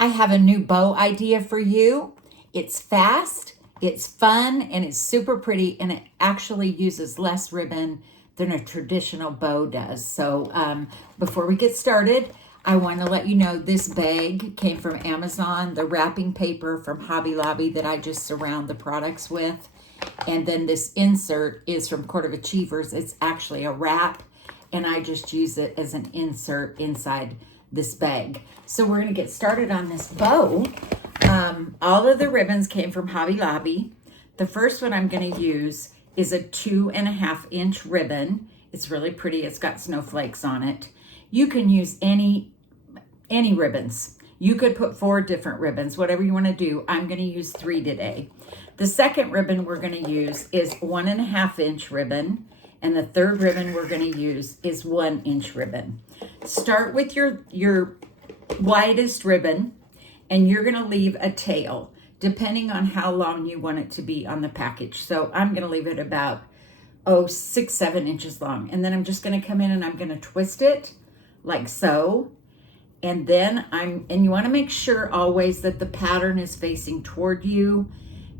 I have a new bow idea for you. It's fast, it's fun, and it's super pretty, and it actually uses less ribbon than a traditional bow does. So before we get started, I want to let you know this bag came from Amazon, the wrapping paper from Hobby Lobby that I just surround the products with. And then this insert is from Court of Achievers. It's actually a wrap, and I just use it as an insert inside this bag. So we're going to get started on this bow. All of the ribbons came from Hobby Lobby. The first one I'm going to use is a 2.5-inch ribbon. It's really pretty. It's got snowflakes on it. You can use any ribbons. You could put 4 different ribbons, whatever you want to do. I'm going to use 3 today. The second ribbon we're going to use is 1.5-inch ribbon, and the third ribbon we're going to use is 1-inch ribbon. Start with your widest ribbon, and you're going to leave a tail, depending on how long you want it to be on the package. So I'm going to leave it about 6-7 inches long, and then I'm just going to come in and I'm going to twist it like so. And then you want to make sure always that the pattern is facing toward you.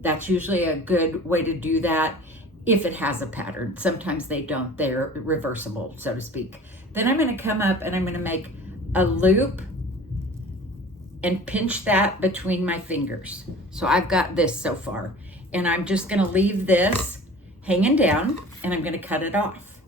That's usually a good way to do that if it has a pattern. Sometimes they don't, they're reversible, so to speak. Then I'm going to come up and I'm going to make a loop and pinch that between my fingers. So I've got this so far, and I'm just going to leave this hanging down, and I'm going to cut it off.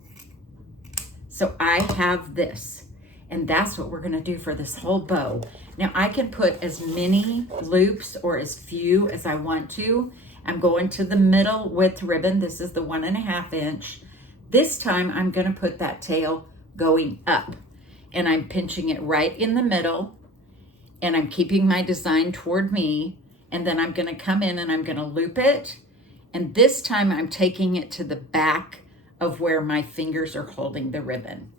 So I have this, and that's what we're going to do for this whole bow. Now I can put as many loops or as few as I want to. I'm going to the middle width ribbon. This is the 1.5-inch. This time I'm going to put that tail going up, and I'm pinching it right in the middle, and I'm keeping my design toward me. And then I'm going to come in and I'm going to loop it. And this time I'm taking it to the back of where my fingers are holding the ribbon.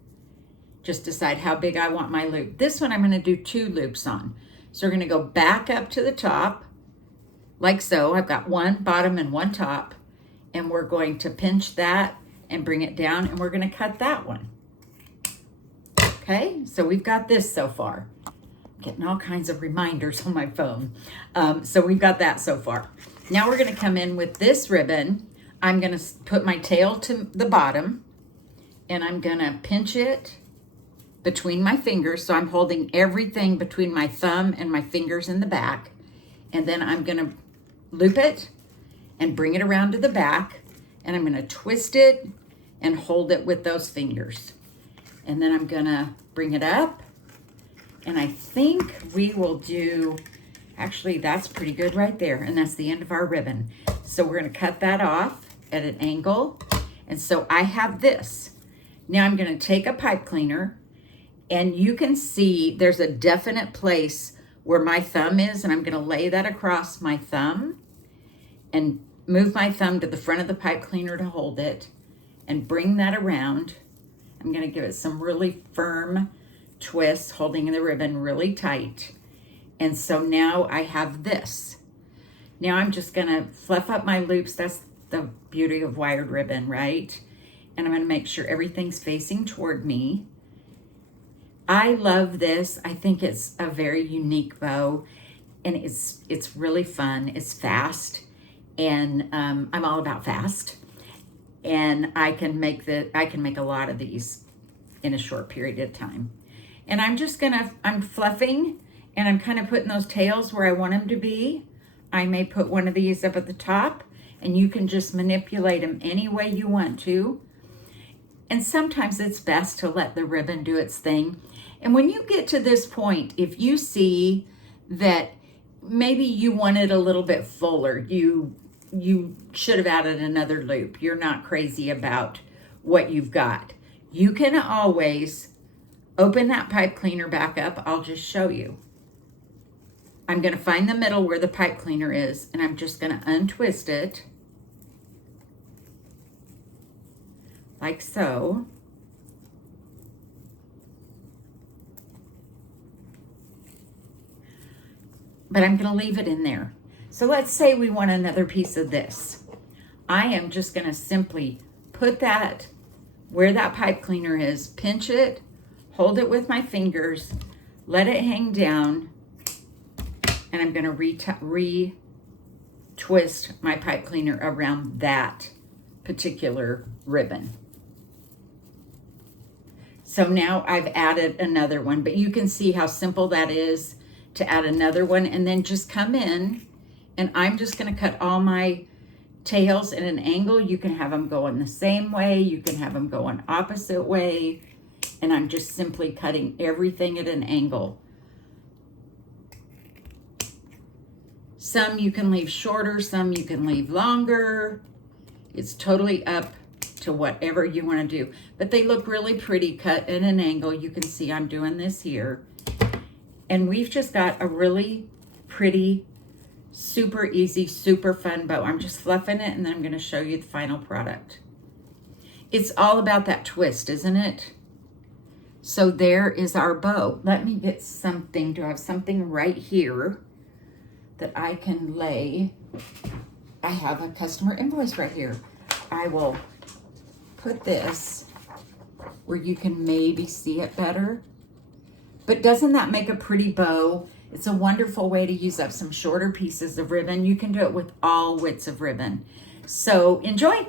Just decide how big I want my loop. This one I'm going to do 2 loops on. So we're going to go back up to the top, like so. I've got one bottom and one top, and we're going to pinch that and bring it down, and we're going to cut that one. Okay, so we've got this so far. Getting all kinds of reminders on my phone. So we've got that so far. Now we're going to come in with this ribbon. I'm going to put my tail to the bottom, and I'm going to pinch it between my fingers. So I'm holding everything between my thumb and my fingers in the back. And then I'm going to loop it and bring it around to the back. And I'm going to twist it and hold it with those fingers. And then I'm going to bring it up. And I think we will do, actually that's pretty good right there. And that's the end of our ribbon. So we're going to cut that off at an angle. And so I have this. Now I'm going to take a pipe cleaner, and you can see there's a definite place where my thumb is, and I'm going to lay that across my thumb and move my thumb to the front of the pipe cleaner to hold it and bring that around. I'm going to give it some really firm twists, holding the ribbon really tight. And so now I have this. Now I'm just going to fluff up my loops. That's the beauty of wired ribbon, right? And I'm going to make sure everything's facing toward me. I love this. I think it's a very unique bow, and it's really fun. It's fast, and I'm all about fast. And I can make a lot of these in a short period of time. And I'm fluffing, and I'm kind of putting those tails where I want them to be. I may put one of these up at the top, and you can just manipulate them any way you want to. And sometimes it's best to let the ribbon do its thing. And when you get to this point, if you see that maybe you want it a little bit fuller, you should have added another loop. You're not crazy about what you've got. You can always open that pipe cleaner back up. I'll just show you. I'm going to find the middle where the pipe cleaner is, and I'm just going to untwist it like so. But I'm going to leave it in there. So let's say we want another piece of this. I am just going to simply put that where that pipe cleaner is, pinch it, hold it with my fingers, let it hang down, and I'm going to re-twist my pipe cleaner around that particular ribbon. So now I've added another one, but you can see how simple that is to add another one, and then just come in, and I'm just going to cut all my tails at an angle. You can have them going the same way, you can have them going opposite way, and I'm just simply cutting everything at an angle. Some you can leave shorter, some you can leave longer. It's totally up to whatever you want to do, but they look really pretty cut at an angle. You can see I'm doing this here, and we've just got a really pretty, super easy, super fun bow. I'm just fluffing it, and then I'm going to show you the final product. It's all about that twist, isn't it? So there is our bow. Let me get something. Do I have something right here that I can lay? I have a customer invoice right here. I will put this where you can maybe see it better. But doesn't that make a pretty bow? It's a wonderful way to use up some shorter pieces of ribbon. You can do it with all widths of ribbon. So enjoy.